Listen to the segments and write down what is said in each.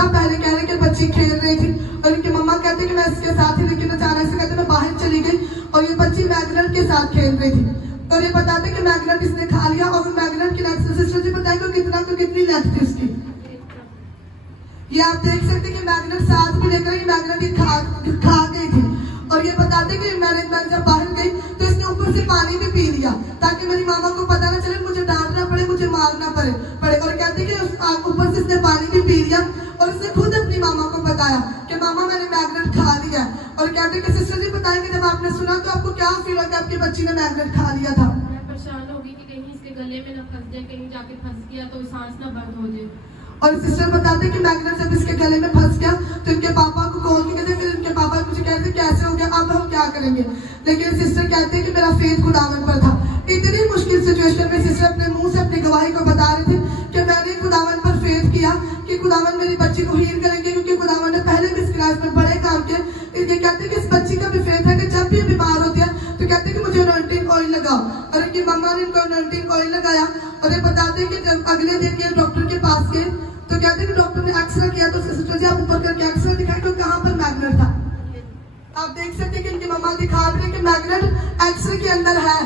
था। पहले कह रहे कि बच्ची खेल रही थी और इनकी मम्मा कहते कि मैं इसके साथ ही, लेकिन अचानक से कहते मैं बाहर चली गई और ये बच्ची मैग्नेट के साथ खेल रही थी। और ये बताते कि मैग्नेट इसने खा लिया और मैग्नेट की लेंथ, सिस्टर जी बताएंगे कितनी लेंथ थी उसकी। ये आप देख सकते कि मैग्नेट साथ भी लेकर ये मैग्नेट ही खा गई थी। और ये बताते कि मैं जब बाहर गई तो इसने ऊपर से पानी भी पी लिया ताकि मेरी मामा को पता ना चले, मुझे डांटना पड़े, मुझे मारना पड़े। और कहते कि ऊपर से इसने पानी भी पी लिया और इसने खुद अपनी मामा को बताया कि मामा मैंने मैग्नेट खा लिया। और कहते कि सिस्टर जी बताएंगे जब आपने सुना तो आपको क्या फील होता है, आपकी बच्ची ने मैग्नेट खा लिया था? मैं परेशान होगी कि कहीं इसके गले में ना फंस जाए, कहीं जाके फंस गया तो सांस ना बंद हो जाए। और सिस्टर बताते कि मैग्नेट जब इसके गले में फंस गया तो इनके पापा को कॉल किया, फिर इनके पापा मुझे कहते कैसे हो गया, अब हम क्या करेंगे। लेकिन सिस्टर कहते हैं कि मेरा फेथ खुदावन पर था। इतनी मुश्किल सिचुएशन में सिस्टर अपने मुंह से अपनी गवाही को बता रहे थे कि मैंने खुदावन पर फेथ किया कि खुदावन मेरी बच्ची को हील करेंगे, क्योंकि खुदावन ने पहले भी इस क्लास में बड़े काम किए। ये कहते कि इस बच्ची का भी फेथ है कि जब भी बीमार होती है तो कहते कि मुझे अनॉइंटिंग ऑयल लगाओ। और इनकी मम्मा ने इनको अनॉइंटिंग ऑयल लगाया। और ये बताते कि जब अगले दिन ये डॉक्टर के पास गए तो कहते कि डॉक्टर ने एक्सरे किया तो सिस्टर जी आप ऊपर करके एक्सरे दिखाए तो कहाँ पर मैग्नेट था। आप देख सकते हैं कि इनकी मम्मा दिखा रहे हैं कि मैग्नेट एक्सरे के अंदर है।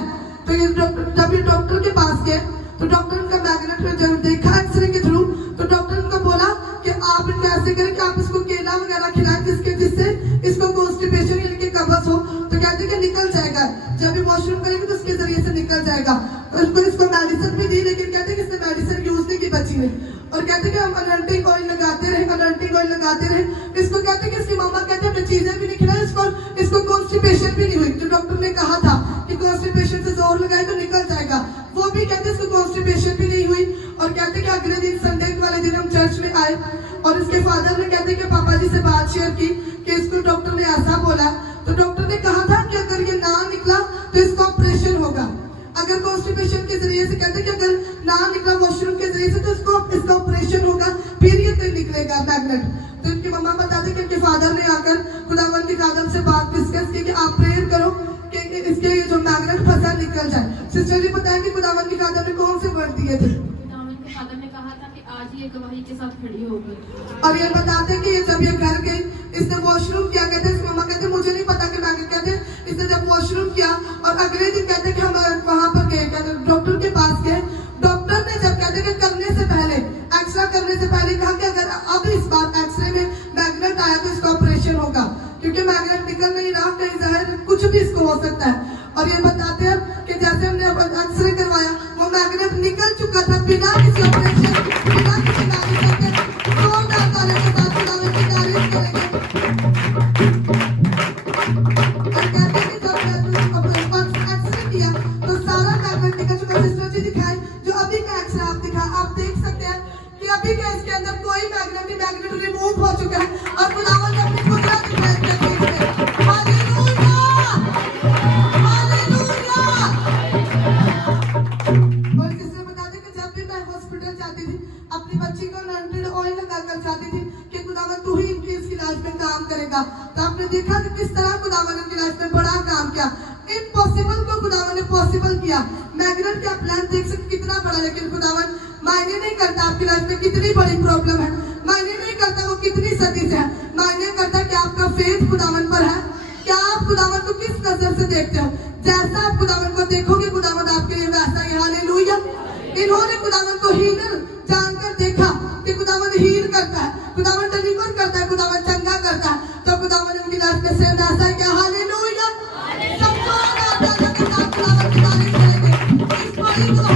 तो ये जब ये डॉक्टर के पास गए तो डॉक्टर उनका मैग्नेट में जब देखा एक्सरे के थ्रू तो डॉक्टर उनको बोला कि आप इनको ऐसे करें कि आप इसको केला वगैरह खिलाएं जिससे इसको कॉन्स्टिपेशन यानी कि कब्ज हो। तो कहते कि निकल जाएगा, जब भी वॉशरूम करेंगे तो उसके जरिए से निकल जाएगा। तो इसको मेडिसिन भी दी, लेकिन कहते कि इसने मेडिसिन यूज नहीं की बच्ची ने। और कहते कि हम अनॉइंटिंग ऑयल लगाते रहे। इसको कहते कि इसकी मामा कहते हैं चीजें भी नहीं खिलाई, इसको कॉन्स्टिपेशन भी नहीं हुई। जो डॉक्टर ने कहा था कि कॉन्स्टिपेशन से जोर लगाए तो निकल जाएगा, वो भी कहते इसको कॉन्स्टिपेशन भी नहीं हुई। और कहते कि अगले दिन संडे वाले दिन हम चर्च में आए और इसके फादर ने कहते कि पापा जी से बात शेयर की कि इसको डॉक्टर ने ऐसा बोला। तो डॉक्टर ने कहा था कि अगर ये ना निकला तो इसका ऑपरेशन होगा। अगर कॉन्स्टिपेशन के जरिए से कहते कि अगर ना निकला वॉशरूम के जरिए से तो इसका ऑपरेशन होगा, फिर ये तो निकलेगा मैग्नेट। तो इनकी मम्मा बताते कि इनके फादर ने आकर खुदावन के कादम से बात डिस्कस की कि आप प्रेयर करो कि इसके जो मैग्नेट फंसा निकल जाए। सिस्टर जी बताएंगे खुदावन के कादम ने कौन से वर्ड दिए थे? खुदावन के फादर ने कहा था कि आज ये गवाही के साथ खड़ी होगी। और ये बताते कि जब ये घर गई इसने वॉशरूम किया। कहते इसकी मम्मा कहते मुझे नहीं पता कि मैग्नेट, कहते इसने जब वॉशरूम किया और अगले दिन कहते कि हम वहां पर गए, कहते डॉक्टर के पास गए। डॉक्टर ने जब कहते कि करने से पहले एक्सरे करने से पहले कहा कि अगर अब इस बार एक्सरे में मैग्नेट आया तो इसका ऑपरेशन होगा, क्योंकि मैग्नेट निकल नहीं रहा, कहीं जहर कुछ भी इसको हो सकता है। और ये बताते हैं कि जैसे हमने एक्सरे करवाया वो मैग्नेट निकल चुका था बिना किसी ऑपरेशन, बिना किसी मेडिसिन के। जोरदार तालियों के साथ खुदावन की तारीफ करेंगे। और कहते हैं कि जब एक्सरे किया तो सारा मैग्नेट निकल चुका। सिस्टर जी दिखाए जो अभी का एक्सरे आप देख सकते हैं कि अभी के इसके अंदर कोई मैग्नेट रिमूव हो चुका है और खुदावन ने अपनी कुदरत दिखाई। Hallelujah hallelujah. और किसने बताते कि जब भी मैं हॉस्पिटल जाती थी अपनी बच्ची को अनॉइंटेड ऑयल लगाकर जाती थी कि खुदावन तू ही इनकी लाइफ में काम करेगा। तो आपने देखा कि किस तरह खुदावन ने लाइफ में बड़ा काम किया। इम्पॉसिबल को खुदावन ने पॉसिबल किया। मैग्नेट का प्लान देख सकते कितना बड़ा, लेकिन खुदावन मायने नहीं करता आपकी लाइफ में कितनी बड़ी प्रॉब्लम है, मायने नहीं करता वो कितनी सदी से है, मायने करता कि आपका फेथ खुदावन पर है। क्या आप खुदावन को किस नजर से देखते हो? जैसा आप खुदावन को देखोगे खुदावन आपके लिए वैसा ही। हालेलुया। इन्होंने खुदावन को हीलर जानकर देखा कि खुदावन हील करता है, खुदावन डिलीवर करता है, खुदावन चंगा करता है। तो खुदावन उनकी लाइफ में सेम ऐसा है क्या? हालेलुया। सब लोग खुदावन की तारीफ करेंगे।